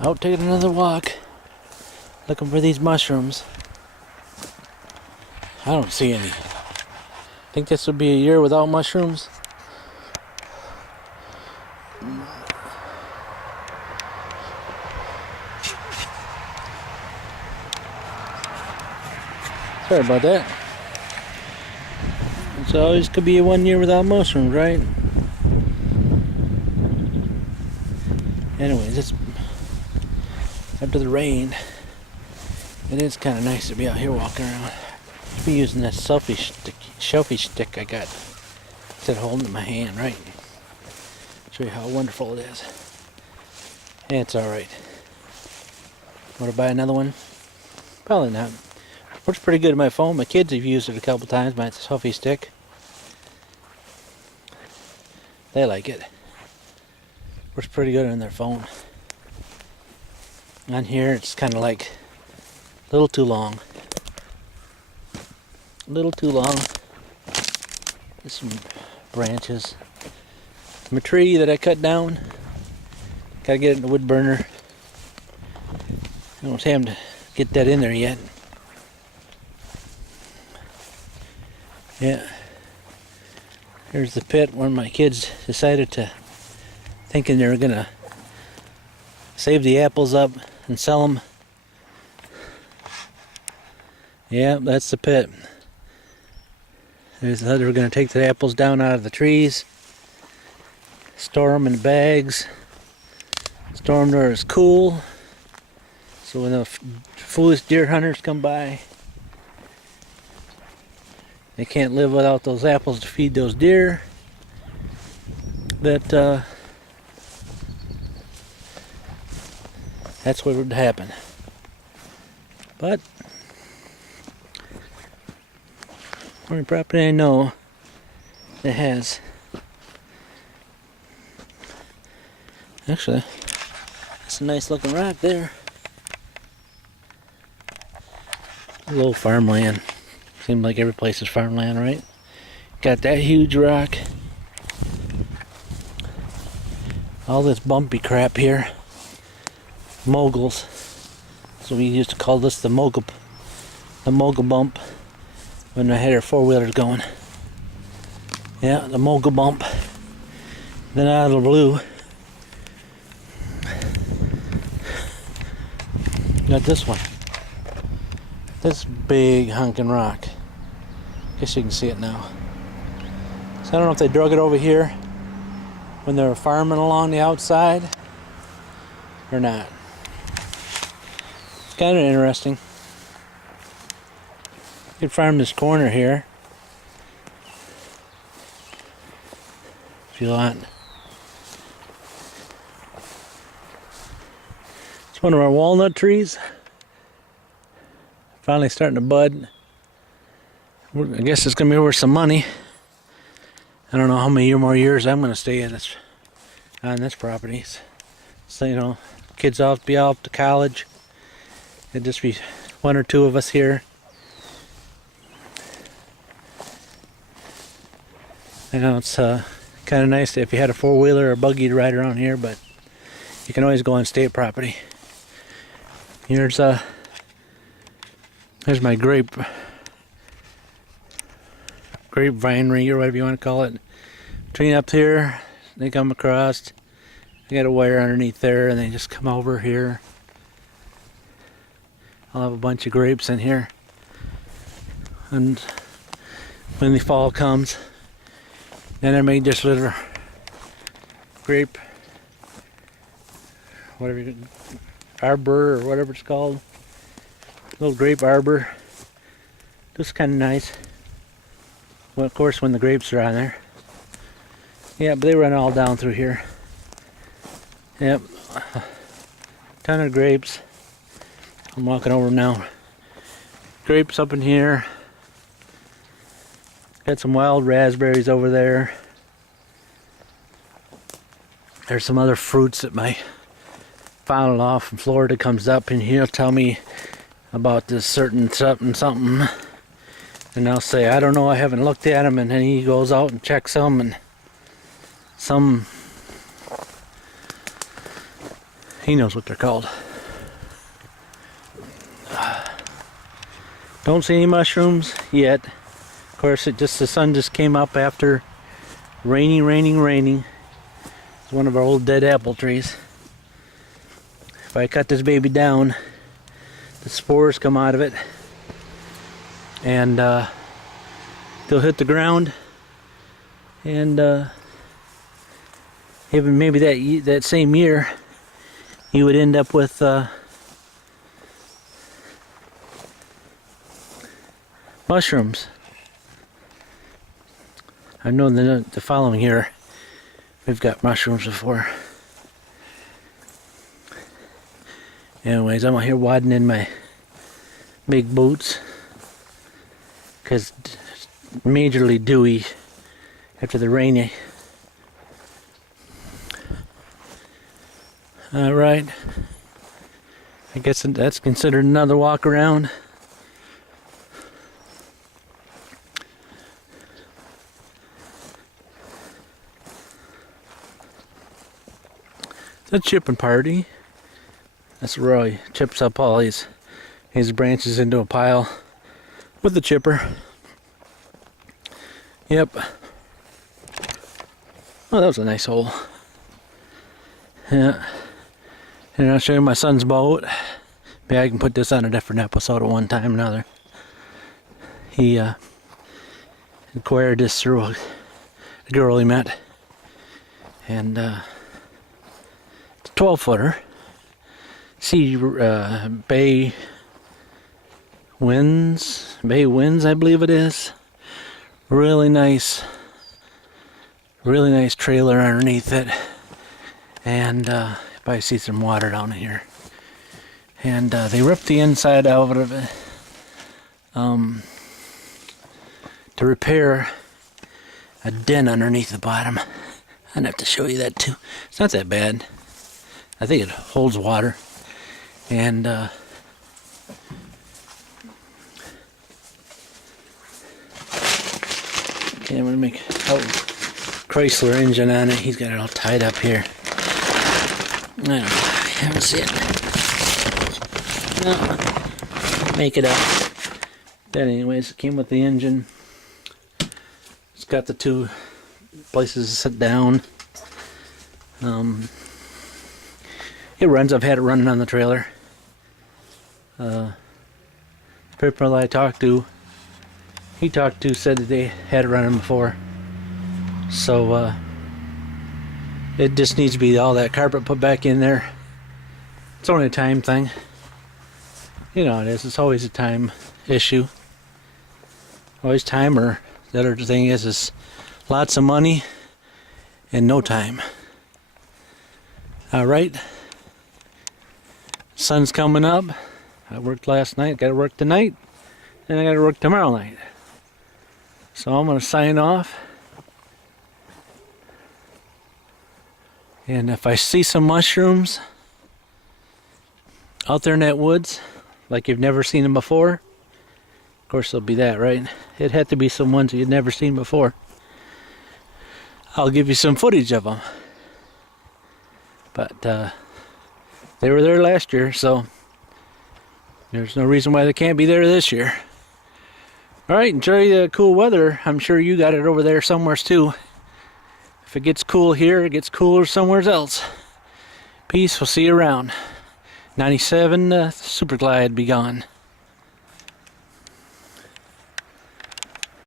Out taking another walk, looking for these mushrooms. I don't see any. Think this would be a year without mushrooms? Sorry about that. It's always could be 1 year without mushrooms, right? Anyways, it's after the rain. It is kind of nice to be out here walking around. I'll be using that shellfish stick I got instead of holding it in my hand, right? Show you how wonderful it is. And it's alright. Want to buy another one? Probably not. Works pretty good on my phone. My kids have used it a couple times, my selfie stick. They like it. Works pretty good on their phone. On here it's kind of like a little too long. A little too long. There's some branches. From a tree that I cut down. Gotta get it in the wood burner. I don't have to get that in there yet. Yeah, here's the pit where my kids decided to, thinking they were gonna save the apples up and sell them. Yeah, that's the pit. They were gonna take the apples down out of the trees, store them in bags, store them where it's cool, so when the foolish deer hunters come by, they can't live without those apples to feed those deer. That's what would happen. But only property I know that has. Actually, that's a nice looking rock there. A little farmland. Seems like every place is farmland, right? Got that huge rock. All this bumpy crap here. Moguls. So we used to call this the mogul bump when I had our four-wheelers going. Yeah, the mogul bump. Then out of the blue, got this one. This big hunkin' rock. Guess you can see it now. So I don't know if they drug it over here when they were farming along the outside or not. It's kind of interesting. You could farm this corner here if you want. It's one of our walnut trees. Finally starting to bud. I guess it's gonna be worth some money. I don't know how many more years I'm gonna stay on this property. So you know, kids all be off to college. It'd just be one or two of us here. I know it's kind of nice if you had a four-wheeler or a buggy to ride around here, but you can always go on state property. Here's my grapevinery or whatever you want to call it. Between up here, they come across. I got a wire underneath there, and they just come over here. I'll have a bunch of grapes in here. And when the fall comes, then I made this little grape, arbor or whatever it's called. Little grape arbor. Just kind of nice. Well, of course, when the grapes are on there. Yeah, but they run all down through here. Yep. Ton of grapes. I'm walking over them now. Grapes up in here. Got some wild raspberries over there. There's some other fruits that my father-in-law from Florida comes up and he'll tell me about this certain something, and I'll say, I don't know, I haven't looked at them, and then he goes out and checks them, and He knows what they're called. Don't see any mushrooms yet. Of course, the sun just came up after raining. It's one of our old dead apple trees. If I cut this baby down, the spores come out of it, and they'll hit the ground, and even maybe that same year, you would end up with mushrooms. I know the following year we've got mushrooms before. Anyways, I'm out here wadding in my big boots because it's majorly dewy after the rainy. Alright, I guess that's considered another walk around. It's a chipping party. That's where he chips up all his branches into a pile with the chipper. Yep. Oh, that was a nice hole. Yeah. And I'll show you my son's boat. Maybe I can put this on a different episode at one time or another. He acquired this through a girl he met. And it's a 12-footer. See, Bay Winds, I believe it is. Really nice trailer underneath it, and probably see some water down here. And they ripped the inside out of it to repair a dent underneath the bottom. I'd have to show you that too. It's not that bad. I think it holds water. And okay, I'm gonna make a Chrysler engine on it. He's got it all tied up here. I don't know. I haven't seen it. No, make it up. But anyways, it came with the engine. It's got the two places to sit down. It runs. I've had it running on the trailer. People I talked to, said that they had it running before. So it just needs to be all that carpet put back in there. It's only a time thing. You know it is. It's always a time issue. Always time, or the other thing is lots of money and no time. All right. Sun's coming up. I worked last night, got to work tonight, and I got to work tomorrow night. So I'm going to sign off. And if I see some mushrooms out there in that woods, like you've never seen them before, of course there'll be that, right? It had to be some ones that you'd never seen before. I'll give you some footage of them. But they were there last year, so there's no reason why they can't be there this year. Alright, enjoy the cool weather. I'm sure you got it over there somewhere too. If it gets cool here, it gets cooler somewhere else. Peace, we'll see you around. 97 Super Glide be gone.